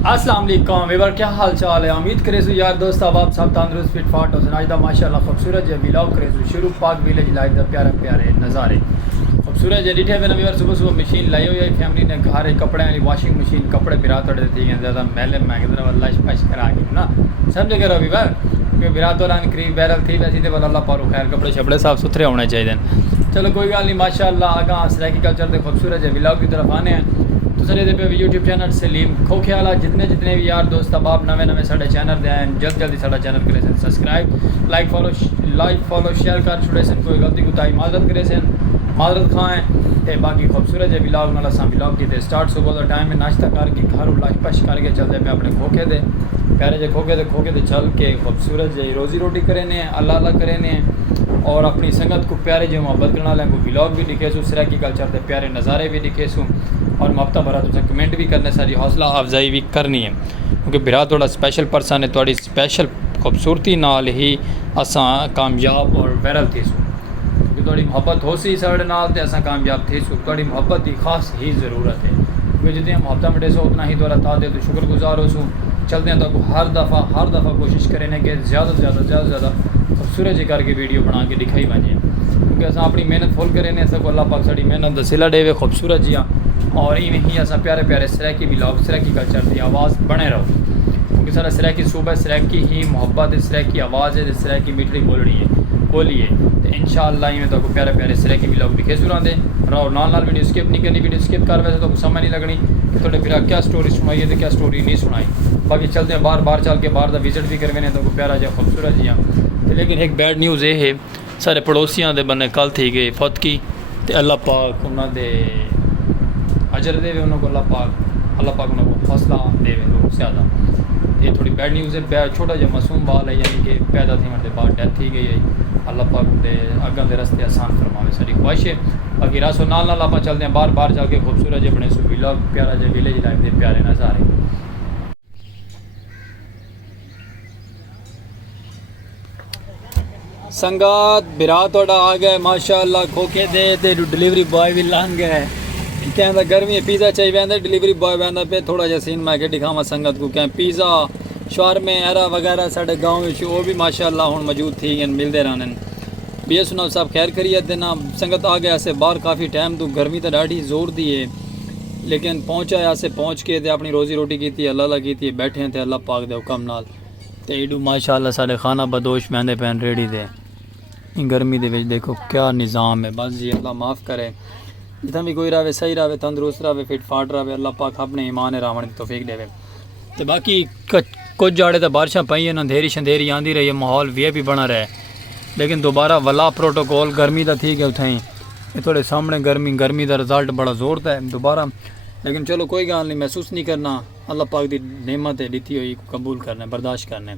अस्सलाम वालेकुम वेवर, क्या हाल चाल है। उम्मीद करे सो यार दोस्त आप सब तंदुरुस्त फिट फाट हो। आज दा माशाल्लाह खूबसूरत जो व्लॉग करे सो शुरू पाक विलेज लाइफ दा प्यारे प्यारे नज़ारे खूबसूरत जो डिठे मैंने वेवर सुबह सुबह मशीन लाई हुई है फैमिली ने घर कपड़े वाली वॉशिंग मशीन कपड़े बिरा तोड़े थी ज़्यादा मैले मैं लश पश करा के ना समझे करो वीवर क्योंकि बिरा तोड़ान करीब बैरल थी वैसे तो अल्लाह पारो खैर कपड़े शपड़े साफ सुथरे होने चाहिए। चलो कोई गल नहीं माशाल्लाह आगा सेरिकल्चर के खूबसूरत जो व्लॉग की तरफ आने हैं तो सर ये पे यूट्यूब चैनल सलीम खोख्याला जितने जितने भी यार दोस्त अब आप नवे नवे साढ़े चैनल दे आए जल्दी साढ़ा चैनल करे सन सब्सक्राइब लाइक फॉलो शेयर कर छुड़े सन कोई गलती कोताही माजरत करे सन माजरत खाएँ तो बाकी खूबसूरत जो व्लॉग नाल असां व्लॉग की स्टार्ट सुबह का टाइम में नाश्ता करके घर लश पश करके चलते पे अपने खोखे दे प्यारे जो खोखे दे चल के खूबसूरत जो रोज़ी रोटी करे ने अल्लाह करे ने और अपनी संगत को प्यारे जो मोहब्बत करना लें को व्लॉग भी दिखे सू सेरिकल्चर के प्यारे नज़ारे भी दिखे सूँ और हफ्ता भरा तुझे कमेंट भी करने सारी हौसला अफजाई भी करनी है क्योंकि बिरा थोड़ा स्पेशल पर्सन है थोड़ी स्पेशल खूबसूरती नाल ही असां कामयाब और वायरल थीसूँ क्योंकि थोड़ी मोहब्बत हो सी साढ़े नाल ते असां कामयाब थीसूँ थोड़ी मोहब्बत की खास ही ज़रूरत है क्योंकि जितने हम हफ्ता मिटे सो उतना ही थोड़ा तादे तो शुक्रगुजार हो सूँ चलते हैं तो हर दफ़ा कोशिश करें कि ज़्यादा से ज़्यादा खूबसूरत जी करके वीडियो बना के दिखाई वजे क्योंकि अस अपनी मेहनत फुल करें सबको अल्लाह पाक साड़ी मेहनत का सिला देवे खूबसूरत जिया और इवें ही अस प्यारे प्यारे सराकी व्लॉग सराकी कल्चर की आवाज़ बने रहो क्योंकि सारा सराकी सूबा सराकी ही मोहब्बत सराकी आवाज़ है सराकी मीठड़ी बोलिए तो इंशाअल्लाह इवें तो प्यारे प्यारे सराकी व्लॉग दिखे सुरांदे रहो नाल वीडियो स्किप नहीं करनी वीडियो स्किप कर वैसे तो समझ नहीं लगनी कि थोड़े फिर क्या स्टोरी सुनाई है तो क्या स्टोरी नहीं सुनाई बाकी चलते हैं बार चल के बाहर का विजिट भी करवे तो प्यारा जहा खूबसूरत जिया तो लेकिन एक बैड न्यूज़ ये है सारे पड़ोसियों के बने कल थी गई फत की तो अल्लाह पाक उन्होंने अजर देवे उन्होंने अल्लाह पाक उन्होंने हौसला देवे लोग ज़्यादा ये थोड़ी बैड न्यूज़ है छोटा जहा मासूम बाल है यानी कि पैदा थी के बाद डेथ थी गई है अल्लाह पाक उनके अगन के रस्ते आसान फरमावे सारी ख्वाहिश है बाकी रासो नाल आप चलते हैं बार चल के खूबसूरत जो बने सो व्लॉग प्यारा जो विलेज लाइफ के प्यारे नज़ारे संगात बिरा थोड़ा आ गए माशाअल्लाह खोखे दे ते डिलीवरी बॉय भी लंघ गए कहता गर्मी पिज़्ज़ा चाहिए वह डिलीवरी बॉय वह पे थोड़ा जहा सीन मैं दिखावा संगत को क्या पिज़्ज़ा शवारमे एरा वगैरह साढ़े गाँव में वो भी माशाअल्लाह हुण मौजूद थी गए मिलते रहने बी सुनाओ साहब खैर करिए देना संगत आ गया से बाहर काफ़ी टाइम तो गर्मी तो ढी जोर दी है लेकिन पहुँचा से पहुँच के अपनी रोज़ी रोटी की अल्लाह की बैठे थे अल्लाह पाक दे हुक्म नाल तो एडू माशाअल्लाह साढ़े खाना बदोश बहते पैन रेडी दे गर्मी दे विच देखो क्या निज़ाम है बस जी अल्लाह माफ़ करे जितना भी कोई रहे सही रहे तंदुरुस्त रहे फिट फाट रहे अल्लाह पाक अपने ईमान रावण की तौफीक देवे तो बाकी कुछ जाड़े तो बारिशा पई अंधेरी शंधेरी आँदी रही है माहौल वी बना रहे लेकिन दोबारा वला प्रोटोकॉल गर्मी का थी गया उथाई ये थोड़े सामने गर्मी का रिजल्ट बड़ा जोर है दोबारा लेकिन चलो कोई गल नहीं महसूस नहीं करना अल्लाह पाक की नेमत है दी हुई कबूल करना बर्दाश्त करने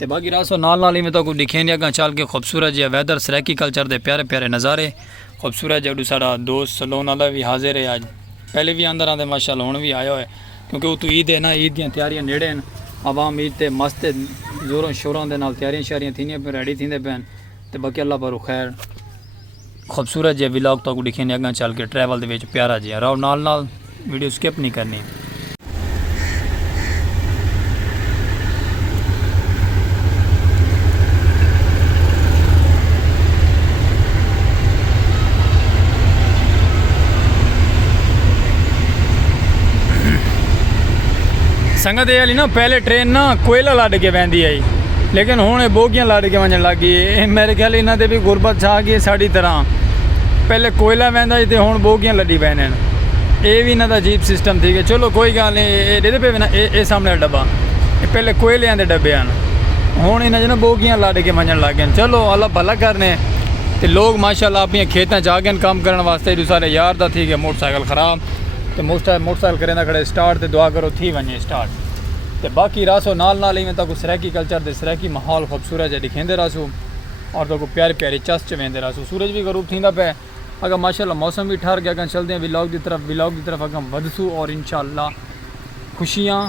तो बाकी रासो नाल ही में तो दिखे नहीं अगर चल के खूबसूरत जहा वैदर सराकी कल्चर के प्यारे प्यारे नज़ारे खूबसूरत जो साड़ा दोस्त सलोन वाला भी हाजिर है अज पहले भी अंदर आते माशाअल्लाह हुण भी आया है क्योंकि वो तो ईद है ना ईद दी तैयारियां नेड़े हैं आवाम ईद ते मस्त जोरों शोरों के नाल तैयारियां शारियां थी पे रेडी थी पैन तो बाकी अल्लाह पर खैर खूबसूरत जहा व्लॉग तो दिखे नहीं अगर चल के ट्रैवल के प्यारा जहा रहो नाल वीडियो स्किप नहीं करनी संगत ये वाली ना पहले ट्रेन ना कोयला लड़ के बहती आई लेकिन हुण बोगियां लड़ के वजन लग गई मेरे ख्याल इन्हों भी गुरबत छा गई साड़ी तरह पहले कोयला बहता तो हुण बोगियां लड़ी पैने ये भी इन्हों अजीब सिस्टम थी कि चलो कोई गल नहीं ये पे ना ये सामने डब्बा ये पहले कोयलियां के डब्बे हैं हुण इन्होंने ना बोगियां लड़ के वजन लग गए चलो अल्लाह भला करने तो लोग माशाअल्लाह अपनी खेतों जा गए काम करने वास्ते सारे यार का थी गया मोटरसाइकिल खराब तो मोटरसाइकिल करें खड़े स्टार्ट तो दुआ करो थी वजे स्टार्ट तो बाकी रासो नाल ही में तो सराकी कल्चर के सराकी माहौल खूबसूरत है दिखेंदे रासो और तो प्यारे प्यारे चस च वेंदे रासो सूरज भी गरूब थी पे अगर माशाअल्लाह मौसम भी ठहर गया अगर चलते हैं व्लॉग की तरफ अगर वधसू और इंशाअल्लाह खुशियाँ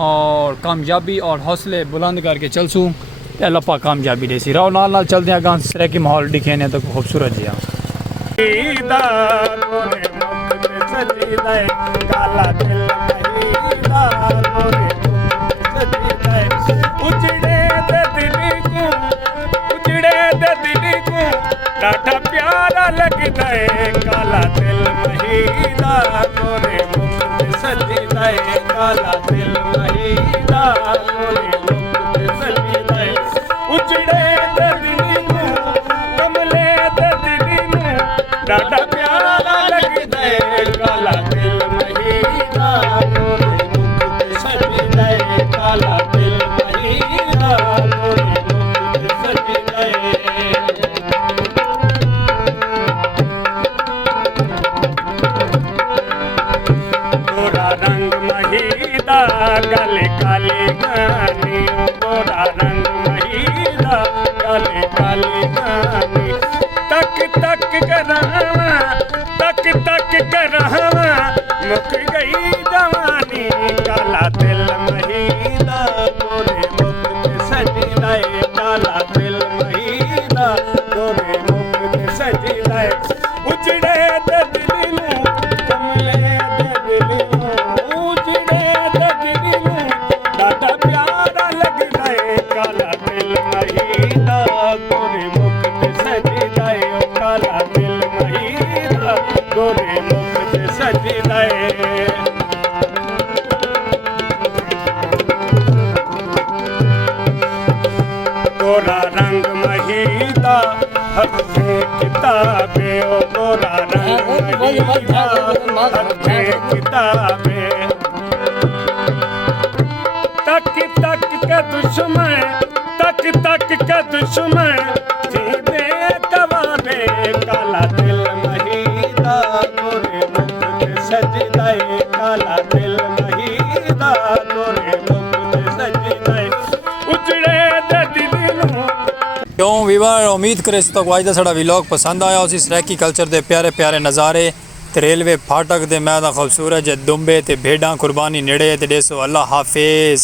और कामयाबी और हौसले बुलंद करके चलसूँ तो अल्लाह पाक कामयाबी देसी रहो नाल चलते हैं अगर सराकी माहौल दिखेने तो खूबसूरत जिया काला दिल ਮਹੀਦਾ ਗੋਰੇ ਮੁਖ ਤੇ ਸਜਦਾ ਏ ਕਾਲਾ ਦਿਲ ਮਹੀਦਾ ਗੋਰੇ ਮੁਖ ਤੇ ਸਜਦਾ ਏ ਉਜੜੇ ਤੇ ਦਿਲ ਨੂੰ ਕਮਲੇ ਤੇ ਦਿਲ ਨੂੰ ਡਾਡਾ ਪਿਆਰਾ ਲੱਗਦਾ ਏ ਕਾਲਾ ਦਿਲ ਮਹੀਦਾ ਗੋਰੇ ਮੁਖ ਤੇ ਸਜਦਾ ਏ ਕਾਲਾ ਦਿਲ ਮਹੀਦਾ ਗੋਰੇ ਮੁਖ ਤੇ ਸਜਦਾ ਏ गोरा रंग महीदा गले काली गानी गोरा रंग महीदा गले काली गानी तक तक करावा मुक गई जवानी काला दिल महीदा गोरे मुख ते सजदा ए काला दिल महीदा गोरे मुख ते सजदा ए उजड़े ते दिल नूं कमले ते दिल नूं उजड़े ते दिल नूं डाढा प्यारा लगदा ए काला दिल महीदा गोरे मुख ते सजदा ए ओ काला दिल महीदा गोरे मुख ते सजदा ए गोरा रंग महीदा हथे किताबे ओ गोरा रंग महीदा हथे किताबे तक तक के दुश्मन जीदे कवाबे काला दिल महीदा गोरे मुख ते सजदा ए काला दिल महीदा गोरे मुख ते सजदा ए उजड़े ते दिल नूं क्यों वीवर उम्मीद करे इस तक वाजदा साड़ा व्लॉग पसंद आया उस रैकी कल्चर दे प्यारे प्यारे नज़ारे ते रेलवे फाटक दे मैं खूबसूरत जे दुंबे ते भेड़ां कुर्बानी नेड़े ते देसो अल्लाह हाफिज।